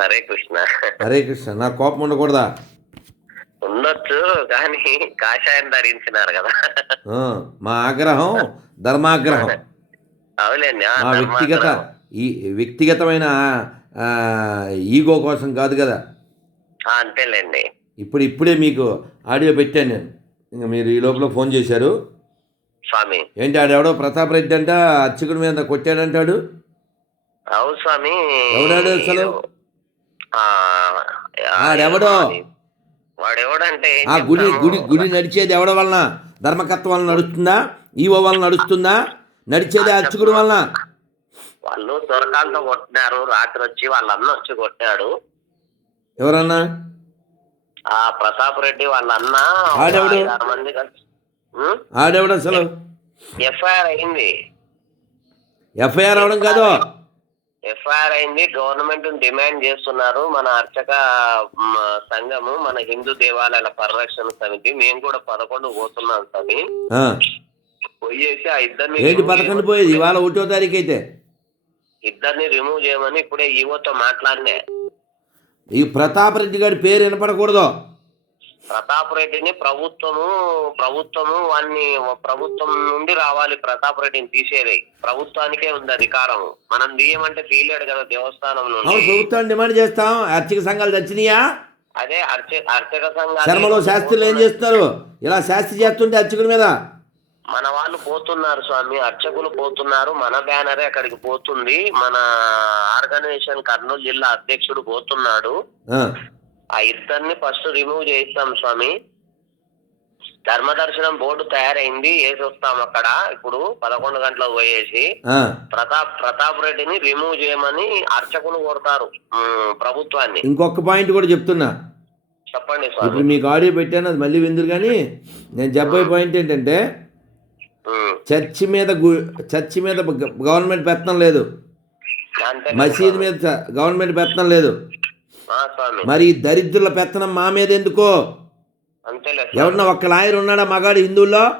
హరే కృష్ణ. హరే కృష్ణ. నా కోపం ఉండకూడదా? ఉండొచ్చు కానీ కాషాయం ధరించినారు కదా. మా ఆగ్రహం ధర్మాగ్రహం. అవులేండి ఆ, మా వ్యక్తిగత. ఈ వ్యక్తిగతమైన ఈగో కోసం కాదు కదా. అంతేలేండి. ఇప్పుడు ఇప్పుడే మీకు ఆడియో పెట్టాను నేను. ఇంకా మీరు ఈ లోపల ఫోన్ చేశారు. స్వామి. ఏంటి ఆడెవడో ప్రతాప్ రెడ్డి అంట అర్చకుడి మీద కొట్టాడంటాడు? అవును స్వామి. ఎవడాడు అసలు? ఆడెవడో? వాడెవడంటే ఆ గుడి? గుడి గుడి నడిచేది ఎవడ వలన? ధర్మకర్త వలన నడుస్తుందా? ఈవో వలన నడుస్తుందా? నడిచేది అర్చకుడి వలన? వాళ్ళు దొరకాలతో కొట్టినారు. రాత్రి వచ్చి వాళ్ళ అన్న వచ్చి కొట్టాడు. ఎవరన్నా? ఆ ప్రతాప్ రెడ్డి వాళ్ళ అన్న ఆడెవడు? ఆరు మంది కలిసి ఉం? ఆడెవడు అసలు? ఎఫ్ఐఆర్ అయింది. ఎఫ్ఐఆర్ అవడం కాదు. ఎఫ్ఐఆర్ అయింది. గవర్నమెంట్ డిమాండ్ చేస్తున్నారు. మన అర్చక సంఘము మన హిందూ దేవాలయాల పరిరక్షణ సమితి మేము కూడా పదకొండు పోతున్నాం స్వామి. ఆ, పోయేసి ఆ ఇద్దరిని ఏంటి పదకొండు పోయేది? ఇవాళ ఒకటో తారీఖు అయితే. ఇద్దరిని రిమూవ్ చేయమని ఇప్పుడే ఈవోతో మాట్లాడినా. ఈ ప్రతాప్ రెడ్డి గారి పేరు వినపడకూడదు. ప్రతాప్ రెడ్డిని ప్రభుత్వము ప్రభుత్వము వాడిని ప్రభుత్వం నుండి రావాలి. ప్రతాప్ రెడ్డిని తీసేది ప్రభుత్వానికే ఉంది అధికారం. మనం తీయమంటే తీయలేడు కదా దేవస్థానం ప్రభుత్వం డిమాండ్ చేస్తాం. అర్చక సంఘాలు చచ్చినాయా అదే అర్చ అర్చక సంఘాలు శర్మలో శాస్త్రులు ఏం చేస్తున్నారు? ఇలా శాస్త్రి చేస్తుంటే అర్చకుడి మీద? మన వాళ్ళు పోతున్నారు స్వామి. అర్చకులు పోతున్నారు. మన బ్యానరే అక్కడికి పోతుంది. మన ఆర్గనైజేషన్ కర్నూలు జిల్లా అధ్యక్షుడు పోతున్నాడు. ఆ, ఇద్దరిని ఫస్ట్ రిమూవ్ చేయిస్తాం స్వామి. ధర్మదర్శనం బోర్డు తయారైంది వేసి వస్తాం అక్కడ. ఇప్పుడు పదకొండు గంటలకు పోయేసి ప్రతాప్ ప్రతాప్ రెడ్డిని రిమూవ్ చేయమని అర్చకులు కొడతారు ప్రభుత్వాన్ని. ఇంకొక పాయింట్ కూడా చెప్తున్నా. చెప్పండి ఇప్పుడు మీకు ఆడియో పెట్టాను అది మళ్ళీ విందురు కానీ నేను చెప్పే పాయింట్ ఏంటంటే చర్చి మీద చర్చి మీద గవర్నమెంట్ పెత్తనం లేదు. మసీద్ మీద గవర్నమెంట్ పెత్తనం లేదు. మరి దరిద్రుల పెత్తనం మా మీద ఎందుకో. ఎవరన్నా ఒక్క లాయర్ ఉన్నాడా మగాడు హిందువుల్లో?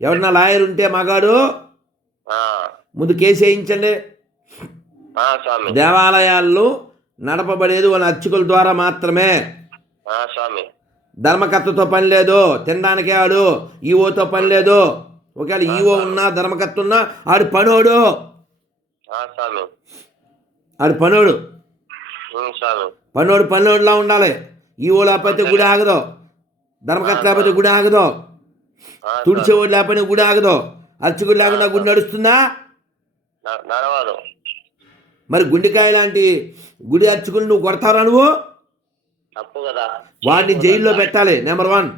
ఎవరన్నా లాయర్ ఉంటే మగాడు? ముందు కేసు వేయించండి. దేవాలయాల్లో నడపబడేది వాళ్ళ అర్చకుల ద్వారా మాత్రమే. ధర్మకర్తతో పని లేదు. తినడానికే ఆడు. ఈవోతో పని లేదు. ఒకవేళ ఈవో ఉన్నా ధర్మకర్త ఉన్నా ఆడు పనోడు. ఆడు పనోడు. పనోడు పనోడులా ఉండాలి. ఈవో లేకపోతే గుడి ఆగదు. ధర్మకర్త లేకపోతే గుడి ఆగదు. తుడిచేవాడు లేకపోతే గుడి ఆగదు. అర్చకుడు లేకుండా గుడి నడుస్తుందా? మరి గుండెకాయ లాంటి గుడి అర్చకులు నువ్వు కొడతారా నువ్వు? వాడిని జైల్లో పెట్టాలి నెంబర్ వన్.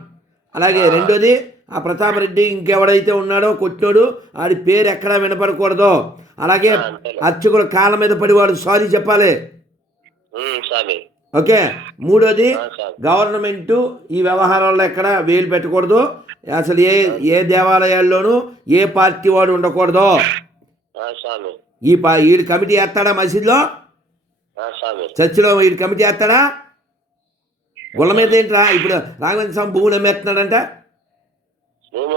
అలాగే రెండోది ఆ ప్రతాప్ రెడ్డి ఇంకెవడైతే ఉన్నాడో కొట్టినోడు ఆడి పేరు ఎక్కడా వినపడకూడదు. అలాగే అర్చకుడు కాళ్ళ మీద పడి వాడు సారీ చెప్పాలి. ఓకే మూడోది గవర్నమెంట్ ఈ వ్యవహారాల్లో ఎక్కడ వేలు పెట్టకూడదు. అసలు ఏ ఏ దేవాలయాల్లోనూ ఏ పార్టీ వాడు ఉండకూడదు. ఈ ఈడు కమిటీ వేస్తాడా మసీద్లో? చర్చిలో ఈడు కమిటీ వేస్తాడా? గుళ్ళ మీద ఏంట్రా ఇప్పుడు రాఘవేంద్ర స్వామి భూములు అమ్మేస్తున్నాడంట.